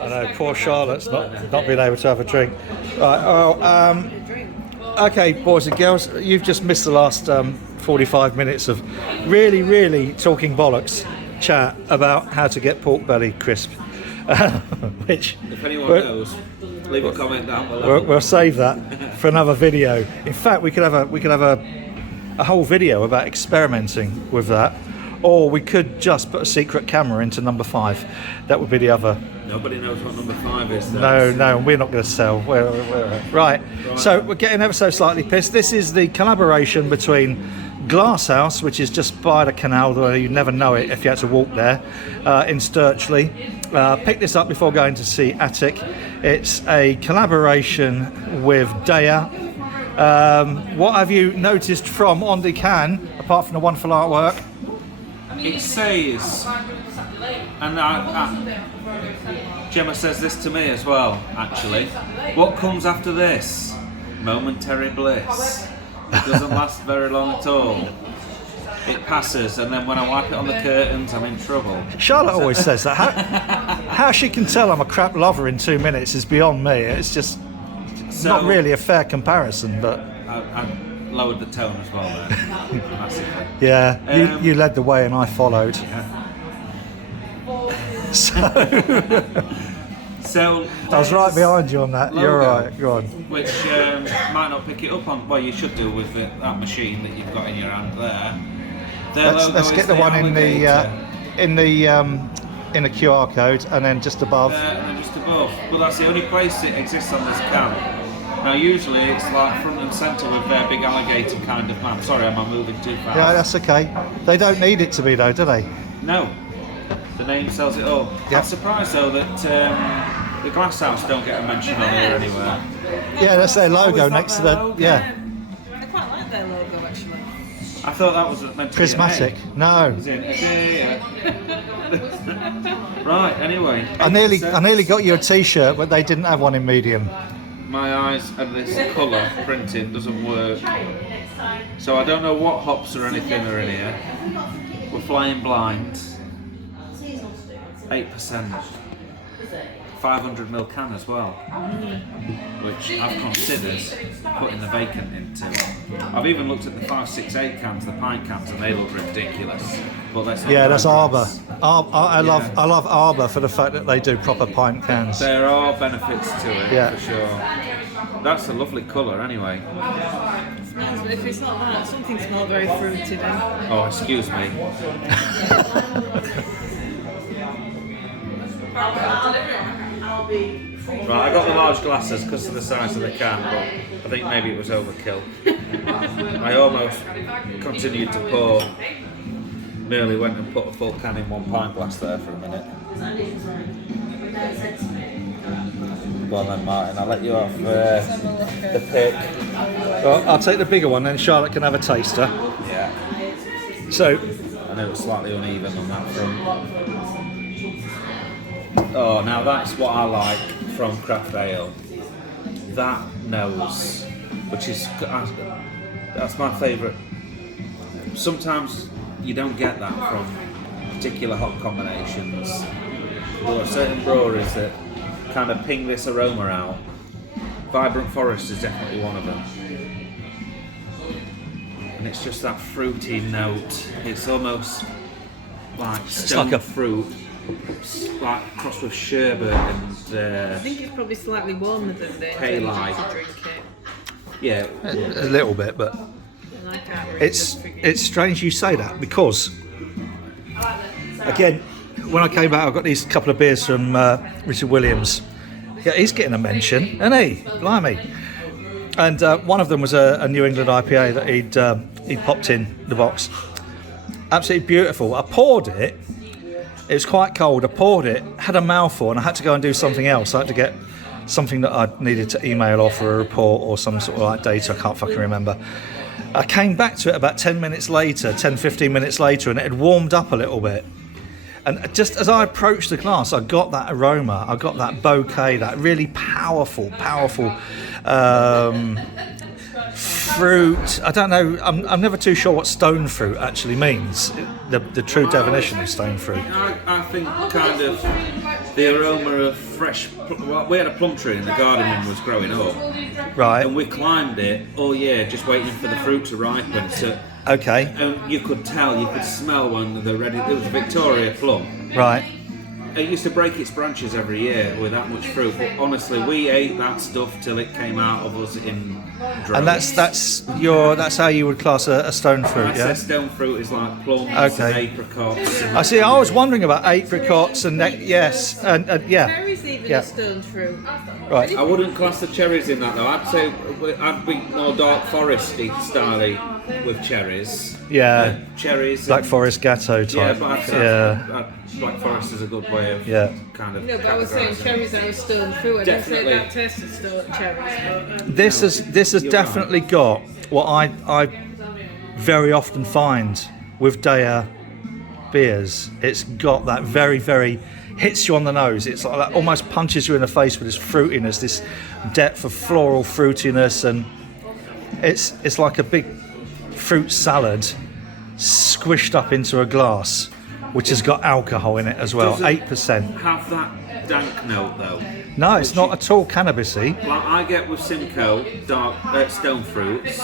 I know, poor Charlotte's not been able to have a drink. Right, okay, boys and girls, you've just missed the last 45 minutes of really talking bollocks chat about how to get pork belly crisp. Which, if anyone knows, leave a comment down below. We'll save that for another video. In fact, we could have a whole video about experimenting with that, or we could just put a secret camera into number 5. That would be the other. Nobody knows what number 5 is. Though. No, we're not going to sell. Right. So we're getting ever so slightly pissed. This is the collaboration between Glasshouse, which is just by the canal, though you'd never know it if you had to walk there, in Sturchley. Picked this up before going to see Attic. It's a collaboration with Daya. What have you noticed from on the can, apart from the wonderful artwork? It says, and Gemma says this to me as well, actually. What comes after this? Momentary bliss. It doesn't last very long at all. It passes, and then when I wipe it on the curtains, I'm in trouble. Charlotte always says that. How she can tell I'm a crap lover in 2 minutes is beyond me. It's just not really a fair comparison, but... I lowered the tone as well there, massively. Yeah, you led the way and I followed. Yeah. So I was right behind you on that. Logo, you're right, go on. Which might not pick it up on, well, you should do with that machine that you've got in your hand there. Let's get the one in the QR code, and then just above. And then just above. Well, that's the only place it exists on this can. Now, usually it's like front and centre with their big alligator kind of man. Sorry, am I moving too fast? Yeah, that's okay. They don't need it to be though, do they? No. The name sells it all. Yep. I'm surprised though that the Glasshouse don't get a mention on here anywhere. Yeah, that's their logo next to the logo? yeah. I quite like their logo actually. I thought that was meant to Prismatic. be an A. No. Is it a day? Right. Anyway. I nearly got you a T-shirt, but they didn't have one in medium. My eyes and this colour printing doesn't work, so I don't know what hops or anything are in here. We're flying blind. 8%. 500ml can as well, which I've considered putting the vacant into. I've even looked at the 568 cans, the pint cans, and they look ridiculous. But that's that's Arbor. I love Arbor for the fact that they do proper pint cans. There are benefits to it, Yeah. for sure. That's a lovely colour anyway. Smells, if it's not that, something smells very fruity then. Oh, excuse me. Right, I got the large glasses because of the size of the can, but I think maybe it was overkill. I almost continued to pour. Nearly went and put a full can in one pint glass there for a minute. Go on then, Martin, I'll let you off the pick. Well, I'll take the bigger one, then Charlotte can have a taster. Yeah. So, I know it's slightly uneven on that front. Oh, now that's what I like from craft ale. That nose, which is, that's my favourite. Sometimes you don't get that from particular hop combinations. There are certain breweries that kind of ping this aroma out. Vibrant Forest is definitely one of them. And it's just that fruity note. It's almost like stone fruit, like crossed with sherbet and I think it's probably slightly warmer than this pale to eye. drink it. Yeah, a little bit, but And I can't really it's strange you say that, because again, when I came back, I got these couple of beers from Richard Williams. Yeah, he's getting a mention, isn't he? Blimey. And one of them was a New England IPA that he'd popped in the box. Absolutely beautiful. I poured it. It was quite cold. I poured it, had a mouthful, and I had to go and do something else. I had to get something that I needed to email off for a report or some sort of like data. I can't fucking remember. I came back to it about 10 minutes later, 10, 15 minutes later, and it had warmed up a little bit. And just as I approached the glass, I got that aroma, I got that bouquet, that really powerful fruit. I don't know, I'm never too sure what stone fruit actually means, the true definition of stone fruit. I think kind of the aroma of fresh. Well, we had a plum tree in the garden when we was growing up, Right. and we climbed it all year just waiting for the fruit to ripen. So, Okay. and you could smell when they're ready. It was a Victoria plum. Right. It used to break its branches every year with that much fruit, but honestly, we ate that stuff till it came out of us in droves. And that's how you would class a stone fruit, I yeah? said stone fruit is like plums Okay. and apricots. And I see. I was wondering about apricots and yes, and yeah, Cherries even Yeah. a stone fruit. right. I wouldn't class the cherries in that though. I'd say I'd be more dark foresty style with cherries. Yeah. Cherries. Black and- Forest Gatto type. Yeah, but I'd say Yeah. Black Forest is a good way of Yeah. kind of. No, but I was saying categorising. cherries are a stone fruit. I didn't say Definitely. that tasted stone cherries. But, This has You're definitely got what I very often find with Daya beers. It's got that very, very hits you on the nose. It's like that almost punches you in the face with this fruitiness, this depth of floral fruitiness, and it's like a big fruit salad squished up into a glass, which has got alcohol in it as well, Does it 8%. have that dank note though. No, it's not at all cannabisy. Like I get with Simcoe dark stone fruits,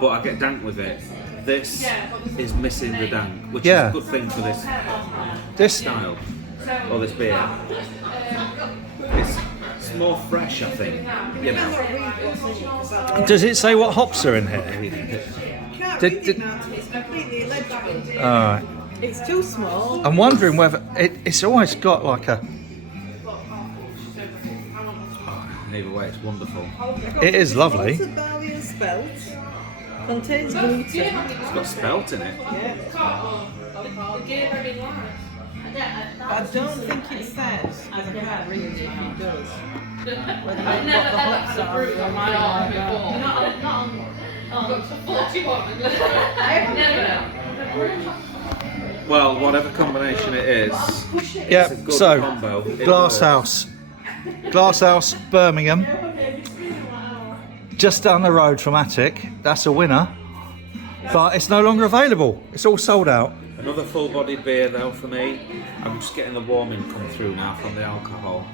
but I get dank with it. This is missing the dank, which Yeah. is a good thing for this This style or this beer. It's more fresh, I think. You know. does it say what hops are in here? can't Did- read did- it now, it's completely illegible. All right. It's too small. I'm wondering whether it's always got like a. Either way, it's wonderful. It is lovely. Lots of barley and spelt. Contains gluten. It's got spelt in it. I don't think it says, because I can't read it if it does. Whether what the hops are or anything like that. Well, whatever combination it is, Yeah. it's a good So, combo. It Glasshouse, Glasshouse, Birmingham, just down the road from Attic. That's a winner, but it's no longer available. It's all sold out. Another full-bodied beer though for me. I'm just getting the warming come through now from the alcohol.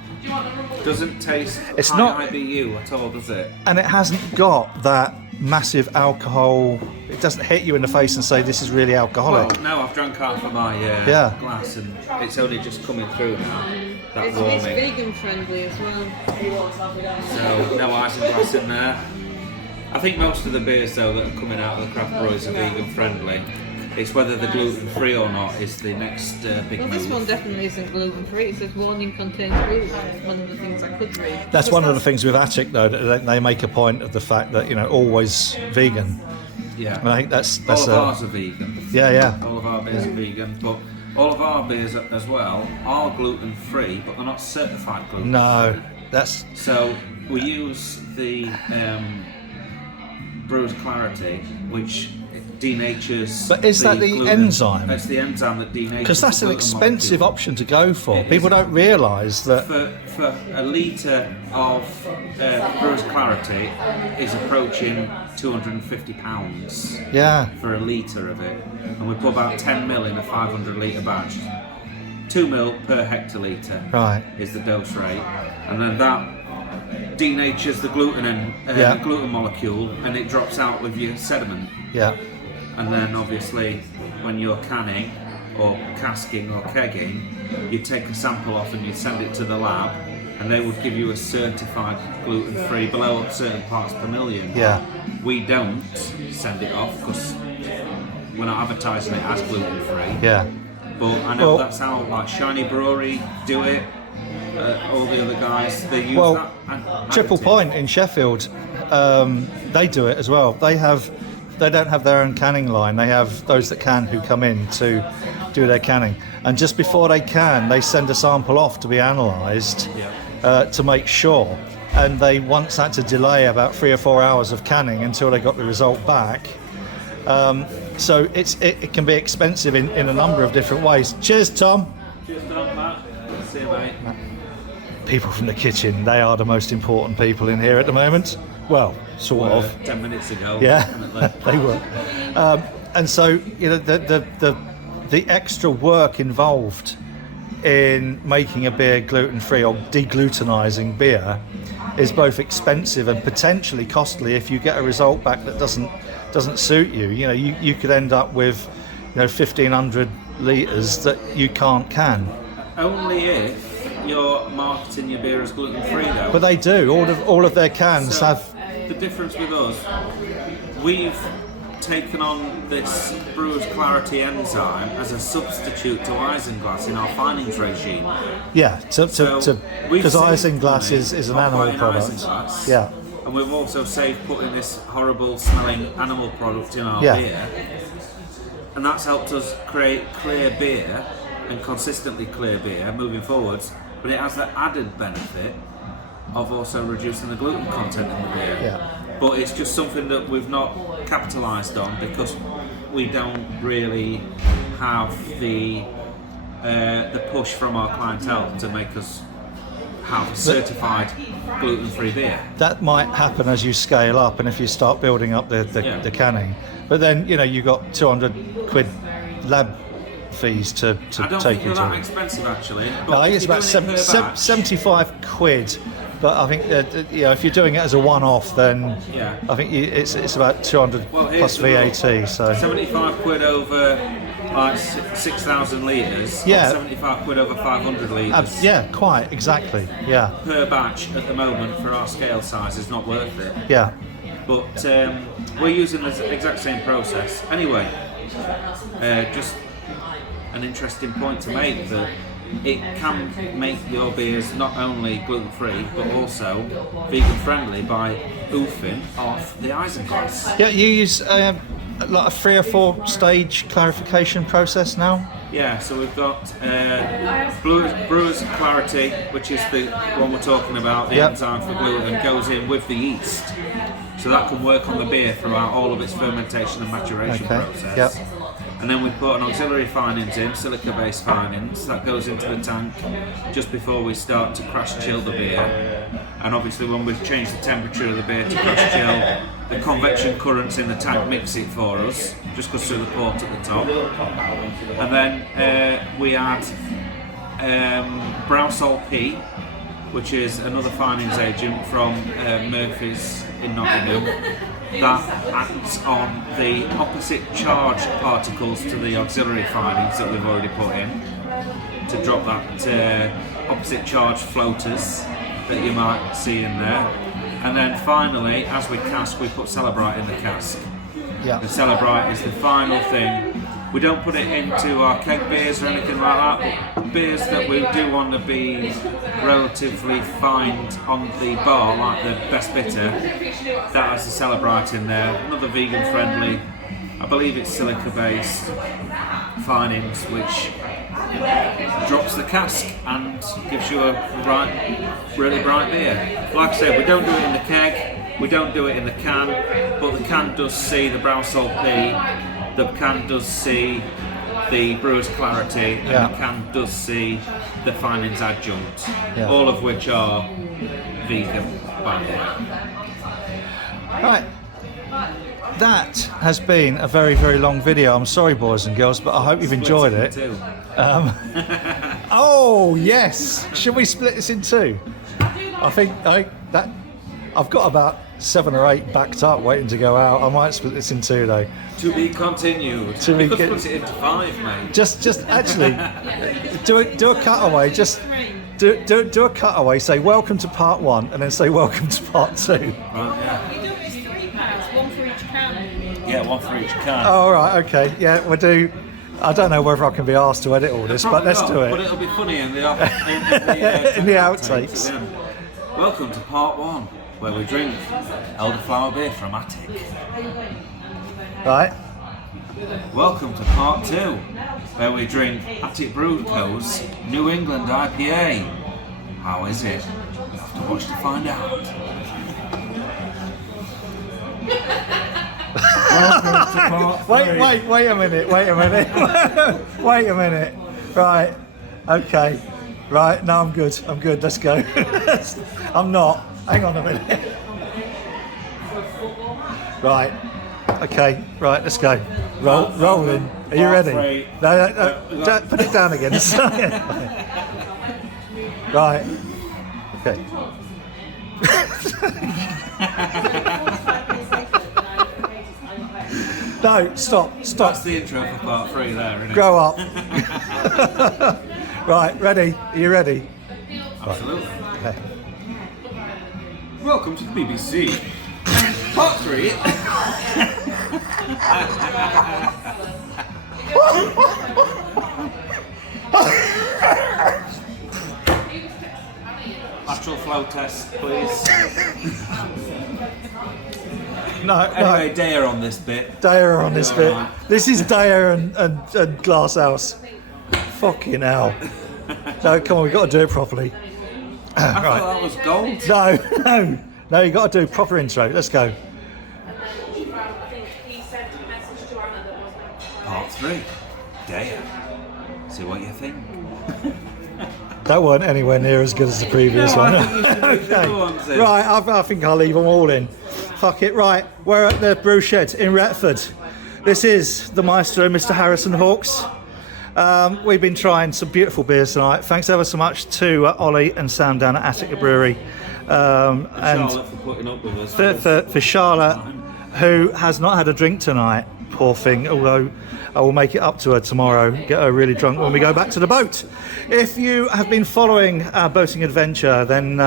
Doesn't taste It's high not- IBU at all, does it? And it hasn't got that massive alcohol. It doesn't hit you in the face and say this is really alcoholic. Well, no, I've drank half of my Yeah. glass and it's only just coming through now. That It's warming. vegan friendly as well. So no isinglass in there. I think most of the beers though that are coming out of the craft breweries are vegan friendly. It's whether they're gluten free or not is the next big Well, move. this one definitely isn't gluten free. It says warning contains gluten. It's one of the things I could read. That's one of the things with Attic, though, that they make a point of the fact that always vegan. Yeah. And I think that's All of ours are vegan. yeah. All of our beers are vegan, but all of our beers as well are gluten free, but they're not certified gluten. No, that's So we use the Brewer's Clarity, which denatures. But is that the gluten. enzyme? It's the enzyme that denatures. because that's the an gluten expensive molecule. option to go for. It People is. don't realise that. For a litre of Brewer's Clarity is approaching £250 Yeah, for a litre of it, and we put about 10 ml in a 500 litre batch. 2 ml per hectolitre right. is the dose rate, and then that denatures the gluten and Yeah. the gluten molecule, and it drops out with your sediment. Yeah, And then obviously, when you're canning or casking or kegging, you take a sample off and you send it to the lab, and they would give you a certified gluten-free below certain parts per million. yeah. We don't send it off because we're not advertising it as gluten-free. Yeah. But I know Well- that's how like Shiny Brewery do it. All the other guys, they use Well, that. Triple additive. Point in Sheffield, they do it as well. They don't have their own canning line. They have those that can who come in to do their canning. And just before they can, they send a sample off to be analysed to make sure. And they once had to delay about 3 or 4 hours of canning until they got the result back. So it can be expensive in a number of different ways. Cheers, Tom. Cheers, Tom, Matt. See you, mate. People from the kitchen, they are the most important people in here at the moment. Well, sort of. 10 minutes ago. Yeah, definitely. they were. And so, the extra work involved in making a beer gluten-free or deglutenizing beer is both expensive and potentially costly if you get a result back that doesn't suit you. You know, you could end up with 1,500 litres that you can't can. Only if you're marketing your beer as gluten-free, though. But they do. All of their cans So, have. the difference with us, we've taken on this brewer's clarity enzyme as a substitute to isinglass in our finings regime. Yeah, we've because saved isinglass money is an not animal putting product. isinglass, Yeah, and we've also saved putting this horrible smelling animal product in our Yeah. beer, and that's helped us create clear beer and consistently clear beer moving forwards. But it has the added benefit of also reducing the gluten content in the beer. yeah. But it's just something that we've not capitalised on because we don't really have the push from our clientele to make us have certified gluten-free beer. That might happen as you scale up and if you start building up the canning. But then you got 200 quid lab fees to I don't take think you they're that to. expensive actually. No, I think it's if you're about doing it per batch, 75 quid. But I think that, if you're doing it as a one-off, then Yeah. I think it's about 200 well, here's plus the rule. VAT. So 75 quid over like 6,000 litres, Yeah. or 75 quid over 500 litres. yeah, quite exactly. Yeah, Per batch at the moment for our scale size is not worth it. yeah. But we're using the exact same process. Anyway, just an interesting point to make that it can make your beers not only gluten-free but also vegan-friendly by oofing off the isinglass. Yeah, you use like a 3 or 4 stage clarification process now. Yeah, so we've got Brewer's Clarity, which is the one we're talking about, the Yep. enzyme for gluten, goes in with the yeast. So that can work on the beer throughout all of its fermentation and maturation Okay, process. yep. And then we put an auxiliary finings in, silica-based finings, that goes into the tank just before we start to crash chill the beer. And obviously when we change the temperature of the beer to crash chill, the convection currents in the tank mix it for us, just goes through the port at the top. And then we add brown salt P, which is another finings agent from Murphy's in Nottingham. That acts on the opposite charge particles to the auxiliary finings that we've already put in to drop that opposite charge floaters that you might see in there. And then finally, as we cask, we put Celebrite in the cask. Yeah. The Celebrite is the final thing. We don't put it into our keg beers or anything like that, but beers that we do want to be relatively fine on the bar, like the Best Bitter, that has the Celebrite in there. Another vegan friendly, I believe it's silica based finings, which drops the cask and gives you a really bright beer. Like I said, we don't do it in the keg, we don't do it in the can, but the can does see the brown salt P, the can does see the Brewer's Clarity, and Yeah. the can does see the finings adjunct, Yeah. all of which are vegan, by the way. Right. That has been a very, very long video. I'm sorry, boys and girls, but I hope you've enjoyed it. Too. Oh yes. Should we split this in 2? I think I've got about 7 or 8 backed up waiting to go out. I might split this in 2 though. To be continued. To be You could con- put it into 5, mate. Just actually do a cutaway. Just do a cutaway. Say welcome to part 1, and then say welcome to part 2. Right, yeah. We do it as £3, one for each can. Yeah, one for each can. Oh, all right. Okay. Yeah, we'll do. I don't know whether I can be asked to edit all this, but let's do But it. it'll be funny in the In the outtakes. at the end. Welcome to part 1, where we drink elderflower beer from Attic. Right. Welcome to part 2, where we drink Attic Brew Co's New England IPA. How is it? You have to watch to find out. Welcome to part 3. Wait a minute. Wait a minute. Right. Okay. Right. No, I'm good. Let's go. I'm not. Hang on a minute. Right. Okay. Right. Let's go. Rolling. Are you ready? Three. No, put it down again. Right. Okay. No, stop. That's the intro for part 3 there, isn't it? Grow up. Right, ready? Are you ready? Absolutely. Okay. Welcome to the BBC. Part 3. Lateral flow test, please. No, Anyway, Dare on this bit. Dare on this bit. Alright. This is Dare and Glasshouse. Fucking hell. No, come on, we've got to do it properly. I thought that was gold. No, you got to do proper intro. Let's go. Part 3. Dare. See what you think. That weren't anywhere near as good as the previous one. Okay. Right, I think I'll leave them all in. Fuck it. Right, we're at the brew shed in Retford. This is the Maestro, Mr. Harrison Hawks. We've been trying some beautiful beers tonight. Thanks ever so much to Ollie and Sam down at Attica Brewery. And Charlotte for putting up with us. for Charlotte, who has not had a drink tonight. Poor thing, although I will make it up to her tomorrow, get her really drunk when we go back to the boat. If you have been following our boating adventure, then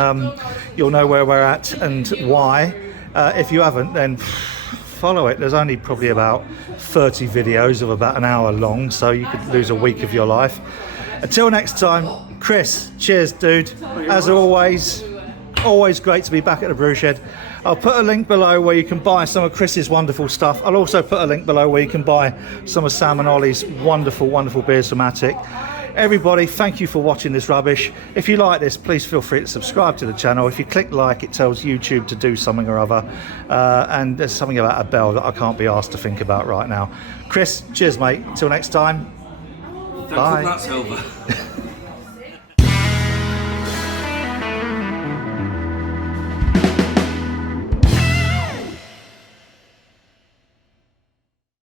you'll know where we're at and why. If you haven't, then follow it. There's only probably about 30 videos of about an hour long, so you could lose a week of your life. Until next time, Chris, cheers, dude. As always great to be back at the brew shed. I'll put a link below where you can buy some of Chris's wonderful stuff. I'll also put a link below where you can buy some of Sam and Ollie's wonderful beers from Attic. Everybody, thank you for watching this rubbish. If you like this, please feel free to subscribe to the channel. If you click like, it tells YouTube to do something or other. And there's something about a bell that I can't be asked to think about right now. Chris, cheers, mate. Until next time. Thankful Bye. that's over.